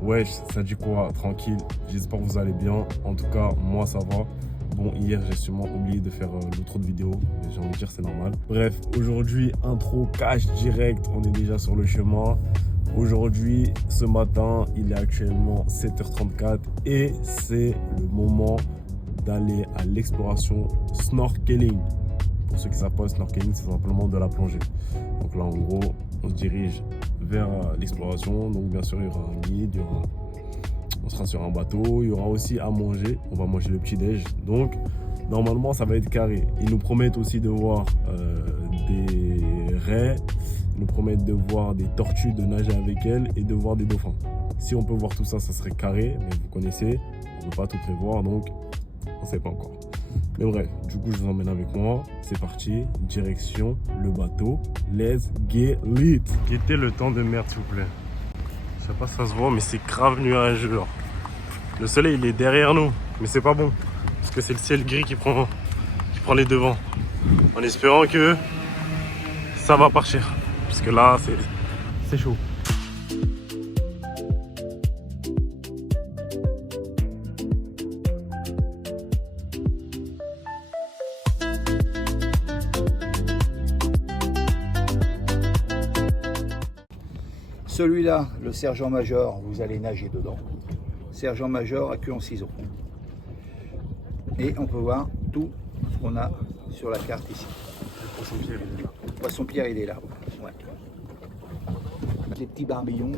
Wesh, ça dit quoi? Tranquille, j'espère que vous allez bien. En tout cas, moi ça va. Bon, hier j'ai sûrement oublié de faire l'outro de vidéo, mais j'ai envie de dire c'est normal. Bref, aujourd'hui, intro cash direct, on est déjà sur le chemin. Aujourd'hui, ce matin, il est actuellement 7h34 et c'est le moment d'aller à l'exploration snorkeling. Pour ceux qui ne savent pas, snorkeling, c'est simplement de la plongée. Donc là, en gros, on se dirige vers l'exploration. Donc bien sûr, il y aura un guide, on sera sur un bateau, il y aura aussi à manger. On va manger le petit-déj. Donc normalement, ça va être carré. Ils nous promettent aussi de voir des raies, ils nous promettent de voir des tortues, de nager avec elles et de voir des dauphins. Si on peut voir tout ça, ça serait carré. Mais vous connaissez, on ne peut pas tout prévoir, donc on ne sait pas encore. Mais bref, du coup, je vous emmène avec moi. C'est parti, direction le bateau. Let's get lit. Quittez le temps de merde, s'il vous plaît. Je sais pas si ça se voit, mais c'est grave nuageux. Genre. Le soleil, il est derrière nous, mais c'est pas bon. Parce que c'est le ciel gris qui prend les devants. En espérant que ça va partir. Parce que là, c'est chaud. Celui-là, le sergent-major, vous allez nager dedans. Sergent-major à queue en ciseaux. Et on peut voir tout ce qu'on a sur la carte ici. Le poisson-pierre, il est là. Le poisson-pierre, il est là. Ouais. Des petits barbillons.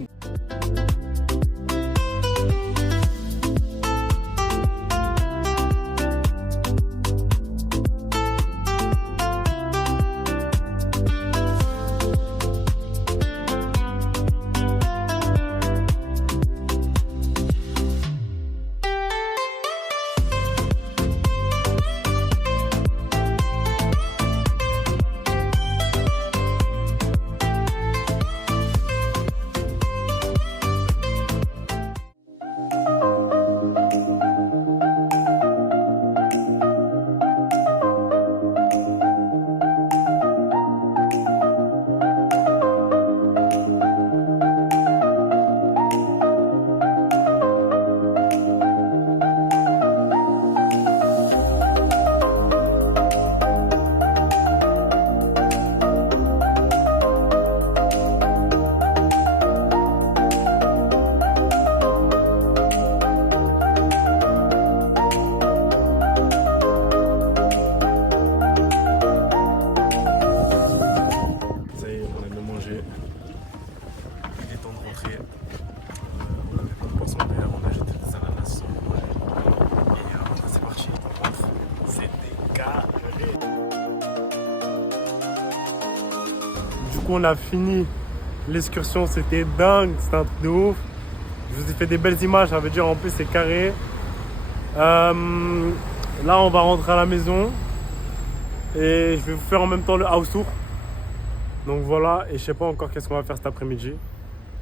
Du coup, on a fini l'excursion, c'était dingue, c'était un truc de ouf. Je vous ai fait des belles images, ça veut dire en plus c'est carré. Là, on va rentrer à la maison et je vais vous faire en même temps le house tour. Donc voilà, et je sais pas encore qu'est-ce qu'on va faire cet après-midi.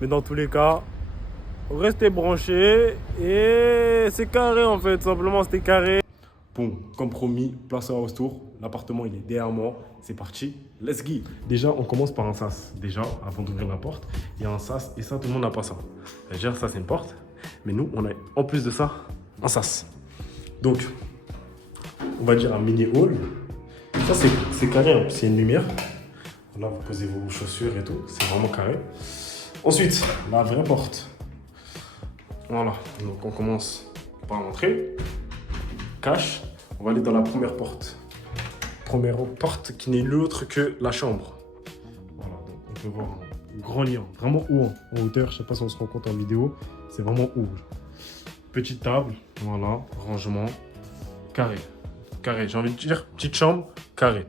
Mais dans tous les cas, restez branchés et c'est carré en fait, simplement c'était carré. Bon, comme promis, place au house tour. L'appartement, il est derrière moi. C'est parti, let's go. Déjà, on commence par un sas. Déjà, avant d'ouvrir la porte, il y a un sas. Et ça, tout le monde n'a pas ça. C'est-à-dire, ça, c'est une porte. Mais nous, on a en plus de ça, un sas. Donc, on va dire un mini hall. Ça, c'est carré. Hein. C'est une lumière. Là, vous posez vos chaussures et tout. C'est vraiment carré. Ensuite, la vraie porte. Voilà. Donc, on commence par l'entrée. Cache, on va aller dans la première porte. Première porte qui n'est l'autre que la chambre. Voilà, donc on peut voir un grand lien, vraiment haut en hauteur. Je sais pas si on se rend compte en vidéo, c'est vraiment haut. Petite table, voilà, rangement, carré. Carré, j'ai envie de dire petite chambre, carré.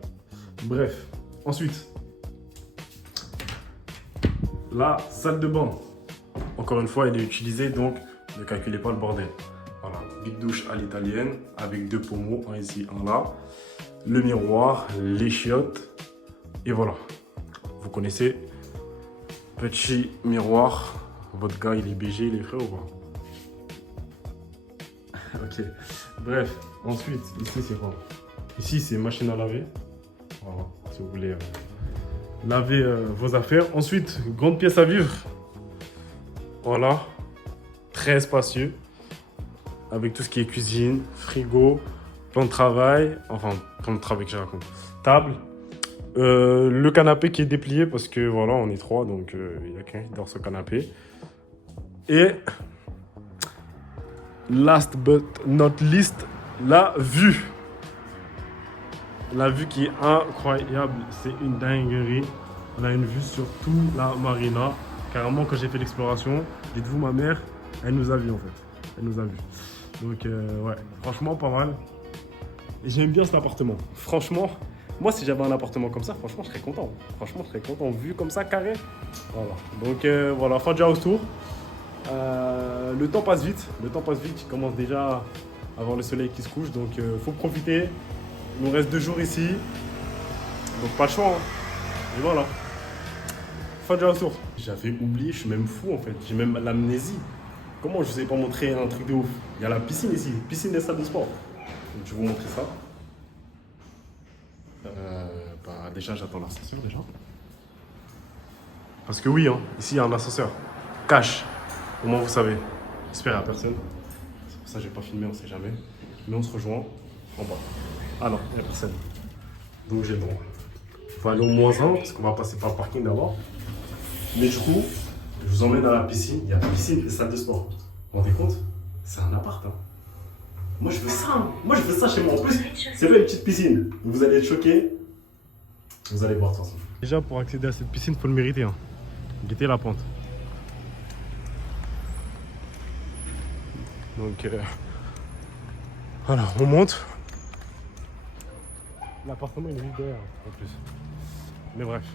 Bref, ensuite, la salle de bain. Encore une fois, elle est utilisée, donc ne calculez pas le bordel. Voilà, big douche à l'italienne avec deux pommeaux, un ici, un là. Le miroir, les chiottes. Et voilà. Vous connaissez. Petit miroir. Votre gars, il est BG, il est frais ou pas? Ok. Bref, ensuite, ici, c'est quoi? Ici, c'est machine à laver. Voilà, si vous voulez laver vos affaires. Ensuite, grande pièce à vivre. Voilà. très spacieux. Avec tout ce qui est cuisine, frigo, plan de travail. Enfin, plan de travail que je raconte. Table. Le canapé qui est déplié parce que voilà, on est 3, donc il y a quelqu'un qui dort sur le canapé. Et last but not least, la vue. La vue qui est incroyable, c'est une dinguerie. On a une vue sur toute la marina. Carrément, quand j'ai fait l'exploration, dites-vous, ma mère, elle nous a vus en fait. Elle nous a vus. Donc ouais, franchement pas mal. Et j'aime bien cet appartement. Franchement, moi si j'avais un appartement comme ça, franchement je serais content. Franchement je serais content, vu comme ça, carré. Voilà. Donc voilà, fin du house tour. Le temps passe vite. Le temps passe vite, il commence déjà à avoir le soleil qui se couche. Donc faut profiter. Il nous reste 2 jours ici. Donc pas le choix. Hein. Et voilà. Fin du house tour. J'avais oublié, je suis même fou en fait. J'ai même l'amnésie. Comment je ne sais pas montrer un truc de ouf? Il y a la piscine ici, piscine des salles de sport. Donc je vais vous montrer ça. Déjà j'attends l'ascenseur déjà. Parce que oui, hein, ici il y a un ascenseur. Cash. Au moins vous savez. J'espère qu'il n'y a personne. C'est pour ça que je n'ai pas filmé, on ne sait jamais. Mais on se rejoint en bas. Ah non, il n'y a personne. Donc j'ai le droit. Il faut aller au -1 parce qu'on va passer par le parking d'abord. Mais du coup, je vous emmène dans la piscine. Il y a la piscine et salle de sport. Vous vous rendez compte? C'est un appart. Hein. Moi, je veux ça. Hein. Moi, je veux ça chez moi. En plus, c'est pas une petite piscine. Vous allez être choqués. Vous allez voir de toute façon. Déjà, pour accéder à cette piscine, il faut le mériter. Hein. Guettez la pente. Donc, voilà, on monte. L'appartement, il est juste derrière, en plus. Mais bref,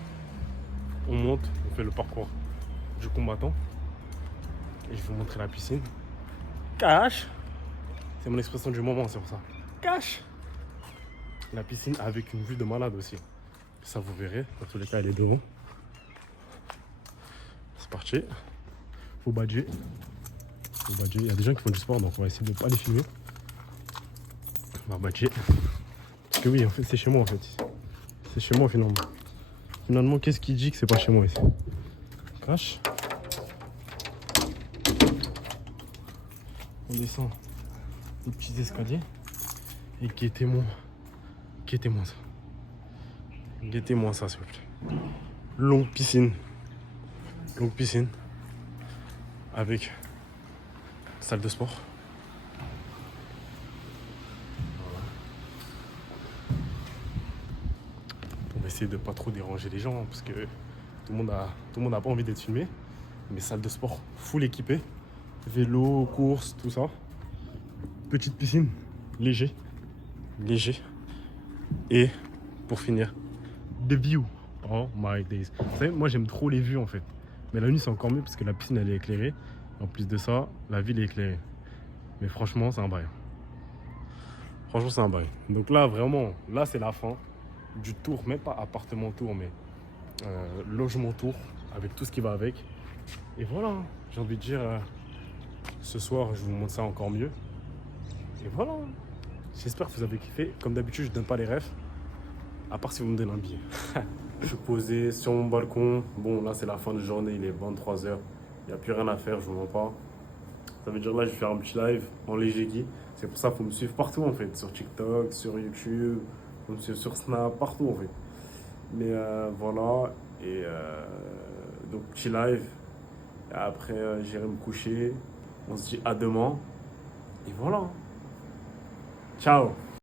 on monte, on fait le parcours du combattant. Et je vais vous montrer la piscine. Cash! C'est mon expression du moment, c'est pour ça. Cash! La piscine avec une vue de malade aussi. Ça, vous verrez. Dans tous les cas, elle est devant. C'est parti. Faut badger. Faut badger. Il y a des gens qui font du sport, donc on va essayer de ne pas les filmer. On va badger. Parce que oui, en fait, c'est chez moi, en fait. C'est chez moi, finalement. Finalement, qu'est-ce qui dit que c'est pas chez moi, ici? Cash. On descend les petits escaliers. Et guettez-moi ça. Guettez-moi ça, s'il vous plaît. Longue piscine. Longue piscine. Avec salle de sport. Voilà. On va essayer de pas trop déranger les gens, hein, parce que tout le monde a pas envie d'être filmé. Mais salle de sport full équipée. Vélo, course, tout ça. Petite piscine. Léger. Et pour finir, the view. Oh my days. Vous savez, moi j'aime trop les vues en fait. Mais la nuit c'est encore mieux parce que la piscine elle est éclairée. En plus de ça, la ville est éclairée. Mais franchement, c'est un bail. Franchement, c'est un bail. Donc là, vraiment, là c'est la fin du tour. Même pas appartement tour, mais logement tour. Avec tout ce qui va avec. Et voilà, hein. J'ai envie de dire, ce soir, je vous montre ça encore mieux. Et voilà. J'espère que vous avez kiffé. Comme d'habitude, je donne pas les refs. À part si vous me donnez un billet. Je suis posé sur mon balcon. Bon, là, c'est la fin de journée. Il est 23h. Il n'y a plus rien à faire. Je vous mens pas. Ça veut dire là, je vais faire un petit live en léger guide. C'est pour ça qu'il faut me suivre partout, en fait. Sur TikTok, sur YouTube, faut me suivre sur Snap, partout, en fait. Mais voilà. Et donc, petit live. Et après, j'irai me coucher. On se dit à demain. Et voilà. Ciao.